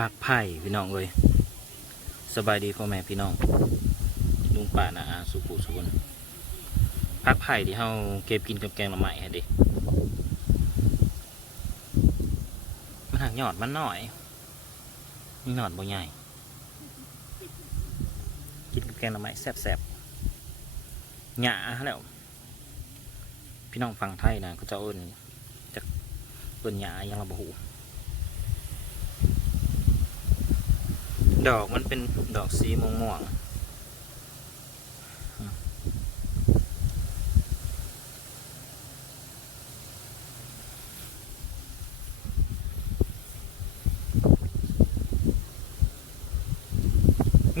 พักไผ่พี่น้องเลยสบายดีพ่อแม่พี่น้องลุงป่านาอาสุขุสุนพักไผ่ที่เฮาเก็บกินกับแกงหน่อไม้ให้ดิมันหักยอดมันหน่อยมีหนอดบ่ใหญ่กินกับแกงหน่อไม้แซ่บๆหยาแล้วพี่น้องฟังไทยนะก็จะเอิ้นจะเอิ้นหยายังเราบ่ ดอกมันเป็นดอกสีม่วงม่วง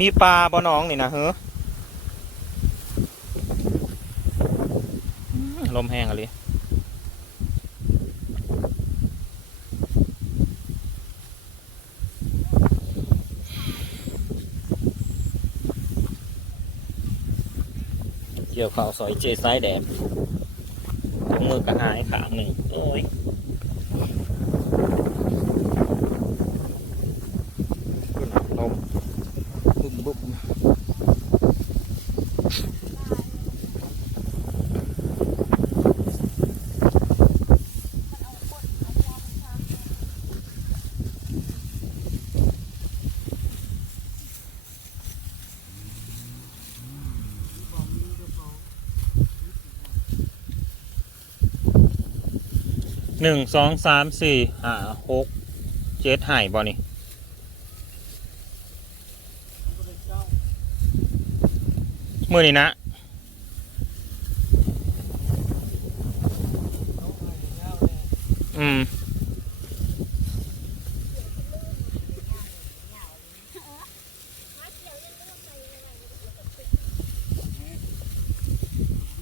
มีปลาบ่น้องนี่นะเฮ้อลมแห้งอะไร เกี่ยวข้าวซอยเจไซแดมถุงมือกระหายขางหนึ่งโอ้ย หนึ่งสองสามสี่ห้าหกเจ็ดหายบ่นี่มือนี่นะอืม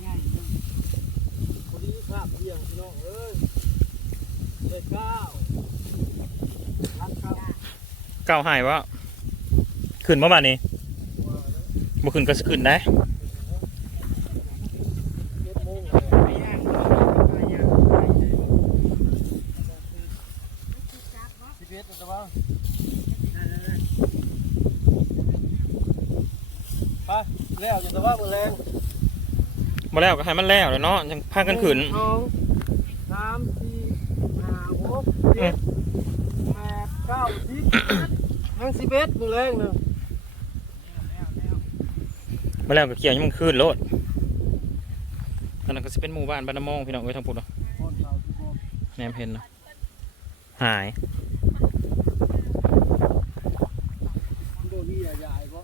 ง่ายหนึ่งคนนี้ภาพเที่ยงพี่น้องเอ้ย เลขเก้ารักเก้าเก้าหายวะขึ้นเมื่อวานนี้บ่ขึ้นก็สิขึ้นได้เจ็ดโมงเลยไปย่างไปย่างไปสิบเอ็ดแต่ว่าไปแล้วจะแต่ว่ามือแรงมาแล้วก็ให้มันแล้วแล้วเนาะยังพากันขึ้นสองสามสี่ห้าหก เจ็ดแปดเก้าสิบทั้งสิบเอ็ดมือแรงเนอะมาแล้วก็เกี่ยวยังมันขึ้นโลดอันนั้นก็จะเป็นหมู่บ้านบ้านน้ำมองพี่น้องเอ้ยทางพุทธคนเขาสิบหกแนมเห็นเนาะหายมันโดนพี่ใหญ่ๆก็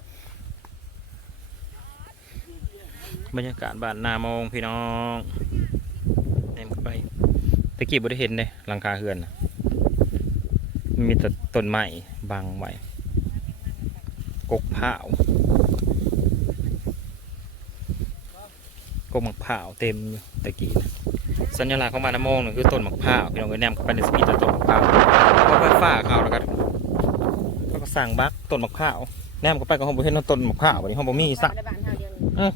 บรรยากาศบ้านนามองพี่น้องแนมเข้าไปตะกี้บ่ได้เห็นเลยหลังคาเฮือนน่ะ มันมีแต่ต้นไม้บังไว้กกผ้าวกกมะพร้าวเต็มอยู่ตะกี้นะสัญลักษณ์ของบ้านน้ำมองนี่คือต้นมะพร้าวพี่น้องเอ้ยแนมเข้าไปในสมีแต่ต้นมะพร้าวก็ไปฝ้าเขาแล้วก็เขาก็สั่งบักต้นมะพร้าวแนมเข้าไปก็ห้องบ่เห็นว่าต้นมะพร้าววันนี้ห้องบ่มีสักในบ้านเฮาเดียวนี้อืม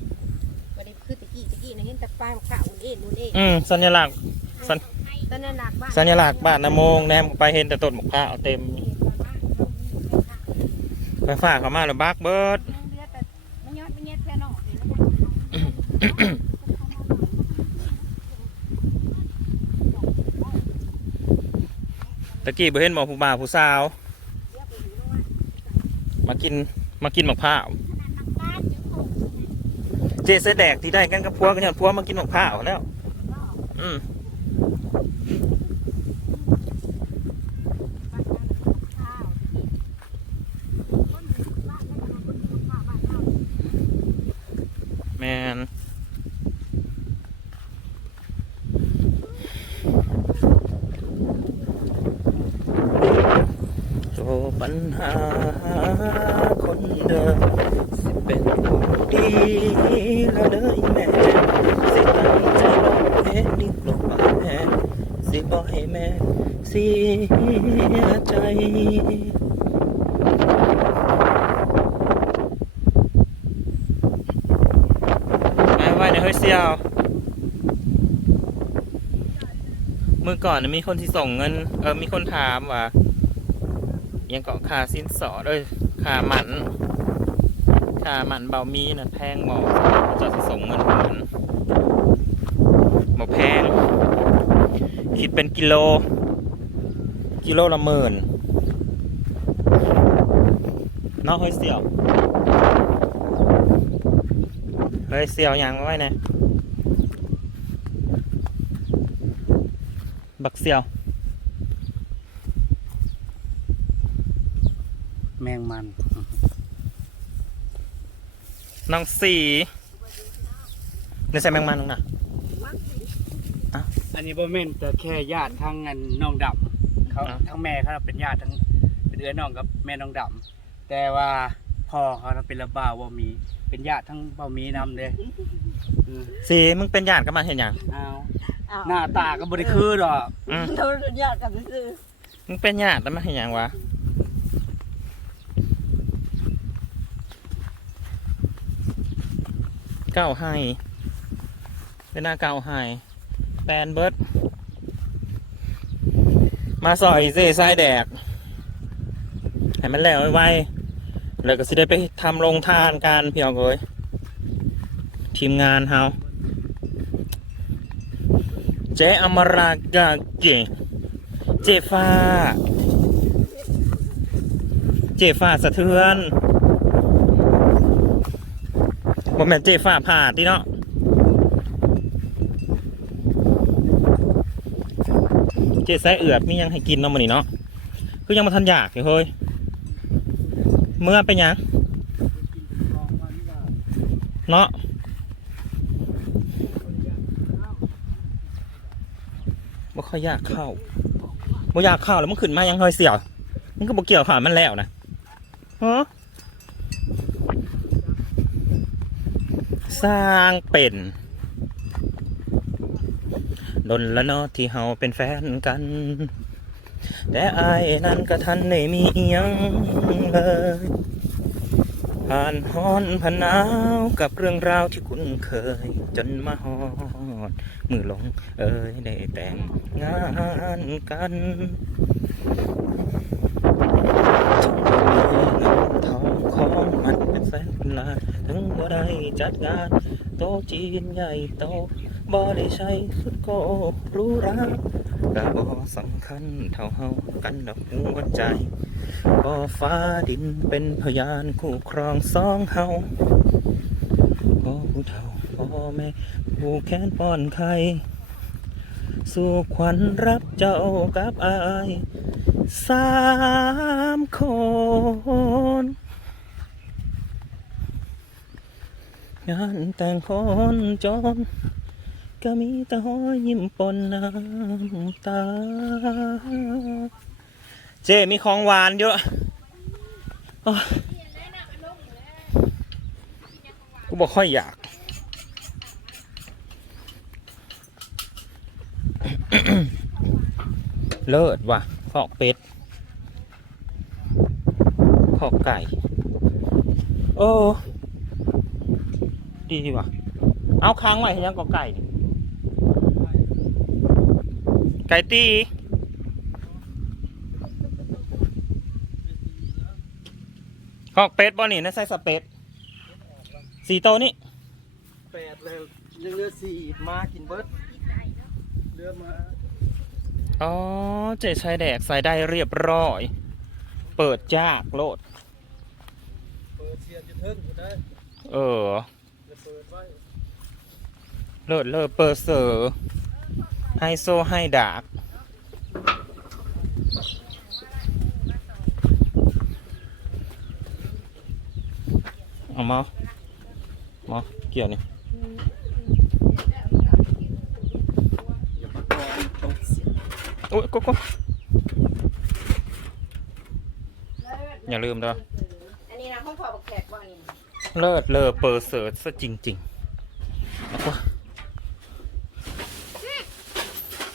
บ่ได้คือตะกี้ตะกี้นะเห็นแต่ป้ายข่าวอุ่นเอ็นอุ่นเอ็นอืมสัญลักษณ์ตอ นนั้นหลักบ้านสัญลักษณ์บ้านนาโมงแนมไปเห็นแต่ต้นหมะพร้าวเต็มไปฝากเขามาแล้วบักเบิรือแต่มันยอดตะกี้บ่เห็นหมอผู้บ่าวผู้สาว มากินมากินหมะพร้าวเจเสแดกที่ได้กันกับพัวกันเนี่ยพัวมากินหมะพร้าวแล้ว อืม แมนโจปัญหาคนเดิมสิเป็นคนดีแล้วเด้อแม่สิตั้งใจลงเพลงดิ้นลงมาแม่สิบ่ให้แม่เสียใจ ไอ้ไว้ใน เซียวเมื่อก่อนมีคนที่ส่งเงิน เออมีคนถามว่าอยังเก็ค่าสินสอดเอ้ยคาหมันคาหมันเบามีน่ะแพงหมอจะส่งเงินหมันบ่แพง คิดเป็นกิโล กิโลละหมื่นเนาะเฮ้ยเสี่ยว เฮ้ยเสี่ยวอยังไว้เนี่ย บักเสี่ยว แมงมัน น้องสีนี่ใส่แมงมันน้องน่ะอันนี้บ่แม่นแต่แค่ญาติทั้งอันน้องดำเขาอ่าทั้งแม่เขาเป็นญาติทั้งเป็นเอื้อน้องกับแม่น้องดำแต่ว่าพ่อเขาน่ะเป็นระบ่าวบ่มี เป็นญาติทั้งบ่มีนำเด้อืมสีมึงเป็นญาติกับมันเห็นยังเอาอ้าว หน้าตาก็บ่ได้คือดอกอืมโดนญาติกันซื่อมึงเป็นญาติแล้วมันเห็นยังวะเก้าให้เป็นหน้าเก้าให้แปนเบิร์ดมาสอยเซ่ไส้แดกให้มันแล้วไวๆแล้วก็สิได้ไปทำโรงทานกันพี่น้องเอ้ยทีมงานเฮา เจ๊อมรากาเกเจฟ้า เจฟ้าสะเทือนบ่แม่นเจฟ้าผ่าที่เนาะเจไส้เอือดมียังให้กินเนาะมื้อนี้เนาะคือยังบ่ทันอยากอยู่เฮ้ยเมื่อเป็นยังเนาะ บ่ค่อยอยากเข้าบ่อยากเข้าแล้วมันขึ้นมายังเฮ้ยเสี่ยว มันก็บ่เกี่ยวขามันแล้วนะฮะสร้างเป็นดนและเนาะที่เฮาเป็นแฟนกัน แต่อายนั้นก็ทันได้มีอิหยังเลย ผ่านฮ้อนผ่านหนาวกับเรื่องราวที่คุ้นเคย จนมาฮอดมือลงเอ้ยได้แต่งงานกันถึงบ่มีเงินทองของมันเป็นแสนเป็นล้านถึงบ่ได้จัดงาน โตะจีนใหญ่โตบ่ได้ใช้สุดโกรู้รา ก็บ่สำคัญเท่าเฮากันดอกหัวใจบ่ฟ้าดินเป็นพยานคู่ครองสองเฮาบ่ผู้เฒ่าพ่อแม่ผู้แค้นป้อนไข่สู่ขวัญรับเจ้ากับอายสามคนงานแต่งคนจน ก็มีแต่หอยยิ้มปนน้ำตา เจมีของหวานเยอะกูบอกค่อยอยาก เลิศว่ะขอกเป็ดขอกไก่ โอ้ ดีว่ะ เอาค้างไว้ให้ยังก็ไก่นี่ ไก่ตีขอกเป็ดบ่นี่นะใส่สเปดสีโตวนี่แปดเลยยังเหลือสี่มากินเบิดเรือมาอ๋อเจชายแดกใส่ได้เรียบร้อย เปิดจากโลด เปิดเสียนจะเทิงอยู่ได้เออ จะเปิดไว้ เลิศเลิศเปิดเสือ ไฮโซไฮดากเอามามาเกี่ยวนี่อย่ามาก่อนตกเสียโอ้ยก็ก็อย่าลืมเด้อๆอันนี้นะห้องพอบักแขกว่านี่เลิศเลอเปิดเสิร์ชซะจริงๆเอาวะ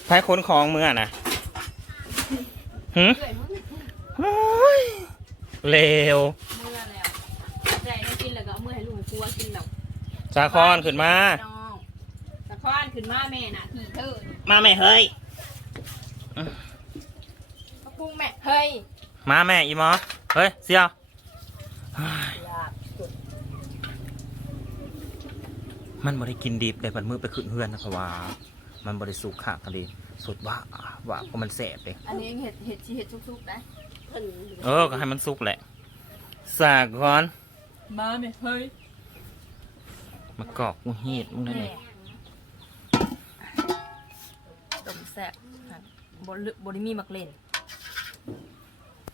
พายขนของมือนะหืมเอื่อยมึงโอ้ยเลวเมื่อแล้วใจต้องกินแล้วก็เอามื่อให้ลุงครัวกินแล้วสาคอนขึ้นมา น้องตะคอนขึ้นมาแม่น่ะที่เธอนี่มาไม่เฮ้ยก็พุงแม่เฮ้ยมาแม่อีหมอ เฮ้ยเสียวเฮ้ยมันบ่ได้กินดิบแต่ปันมือไปขึ้นเฮือนนะเพราะว่า มันบ่ได้สุกขากะดีสุดว่าว่าก็มันแสบเลยอันนี้เห็ดเห็ดชีเห็ดชุกๆนะเพิ่นเออก็ให้มันสุกแหละ สากก่อนมาไหมเฮ้ยมากอกกูฮีดมึงได้ไหนต้มแซ่บหั่นบริบริมีมักเล่น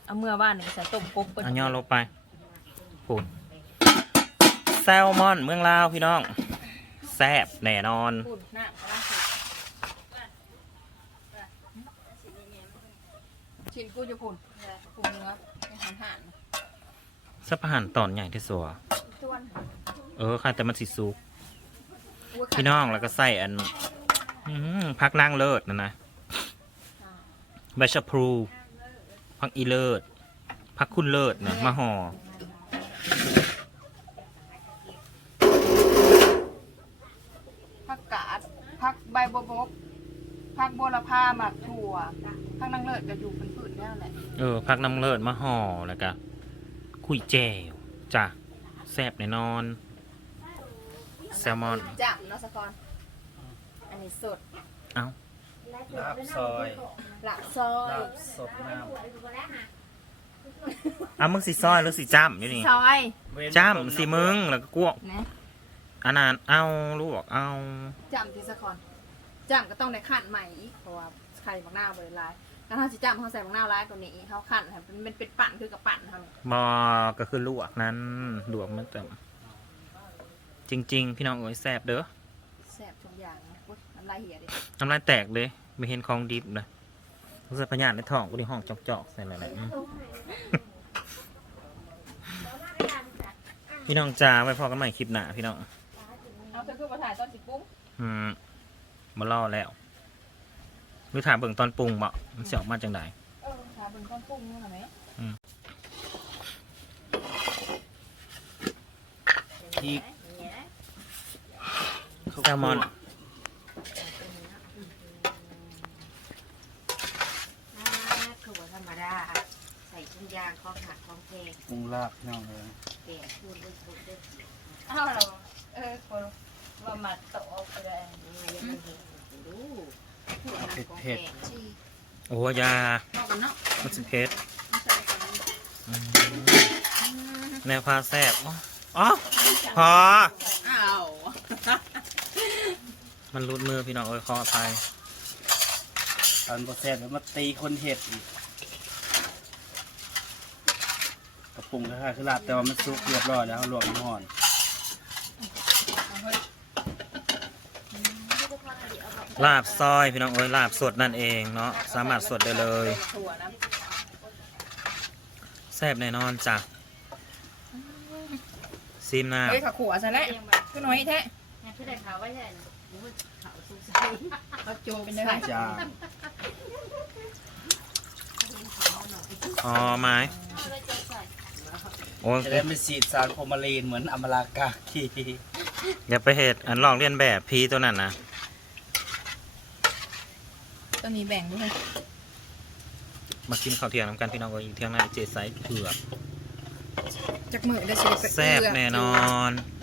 เอาเมื่อว่านหนึ่งใส่ต้มกบเปิ้ลอันย่อลงไปปุ่นแซลมอนเมืองลาวพี่น้อง แซบแน่นอนปุ่นหน้าก็ล่าสุด ชิ้นกูจะปุ่นปุ่นเนื้อเป็นหันหันสับอาหารตอนใหญ่ที่สัวต้วนเออค่ะแต่มันสิสุกอ้วพี่น้องแล้วก็ใส่อันอื้อหือพักนั่งเลิศนะนะใบชะพลูพักอีเลิศพักคุณเลิศนะมาห่อ ผักกาดผักใบบัวบก ผักบัวละพาหมักถั่วผักนางเลิศก็อยู่เป็นผืนๆแล้วแหละเออพักน้ำเลิศมาห่อแล้วก็คุยแจวจ้ะแซบแน่นอน แซลมอน จับเนาะสะกอนอันนี้สดเอ้า ลาบซอยหลักซอยลาบสดน้เอามึงสิซอยหรือสิจ้ำอยู่นี่ซอยำจ้ำสิมึงแล้วก็กวกนะอันนั้นเอาลวกเอาจำที่สะกอน จำก็ต้องได้ขั้นใหม่อีกเพราะว่าไข่บางหน้าบริลายแล้วถ้าสิจำเขาใส่บางหน้าร้ายกว่านี้เขาขั้นให้มันเป็นปั่นคือกับปั่นทำบอก็คือลวกนั้นลวกมันแต่จริง ๆ พี่น้องเอ้ยแซบเด้อแซ่บทุกอย่างนะอุ๊ยน้ำลายเหี่ยดิน้ำลายแตกเลยไม่เห็นของดิบเลยรู้สึกพยานในท้องกูในห้องจอกๆใส่อะไรๆอืมพี่น้องจ้าไว้พอกันใหม่คลิปหน้าพี่น้อง เอาเธอคือมาถ่ายตอนสิปุ้ง อืม มาล่อแล้วหรือถามเบิ่งตอนปรุงบ่มันจะออกมาจังไดเออถ่ายบนก้อนปุ้งนู่นน่ะไหมพริกแซลมอนคือว่าธรรมดาใส่ทุกอย่างของหักของแพงปรุงลาบพี่น้องเลยแกะพูดเรื่องพูดเรื่องอ้าวเราเออคนว่ามาโตะไป เห็นดูเอาเผ็ดเผ็ดโอ้ยาบอกกันเนาะมันสิเพชรอืมแนวพาแซบอ๋ออ๋อพอมันรุดมือพี่น้องเอ้ยขออภัยตอนก็แซ่บแล้วมาตีคนเห็ดอีกกระปุงคล้ายๆคือลาบแต่ว่ามันสุกเรียบร้อยแล้วเอาลวกน้ำห่อน ลาบซอยพี่น้องเอ้ยลาบสดนั่นเองเนาะสามารถสดได้เลยถั่วนะแซ่บแน่นอนจ้ะซิมหน้าเฮ้ยขาขัวใช่แล้วคือน้อยแท้งานที่ได้ข่าวว่าใช่ข่าวสุขสันต์เราโจเป็นได้ไหมจางอ๋อไม้โอ้ยจะได้ไม่สีดสารโฟอร์มาลีนเหมือนอมรากาคีอย่าไปเหตุอันลองเลียนแบบพีตัวนั้นนะ ตัวนี้แบ่งด้วย มากินข้าวเที่ยงน้ำกันพี่น้องเอ้ยอยู่เที่ยงหน้าเจไซส์เผือกจากมือได้สิแซ่บแน่นอนเ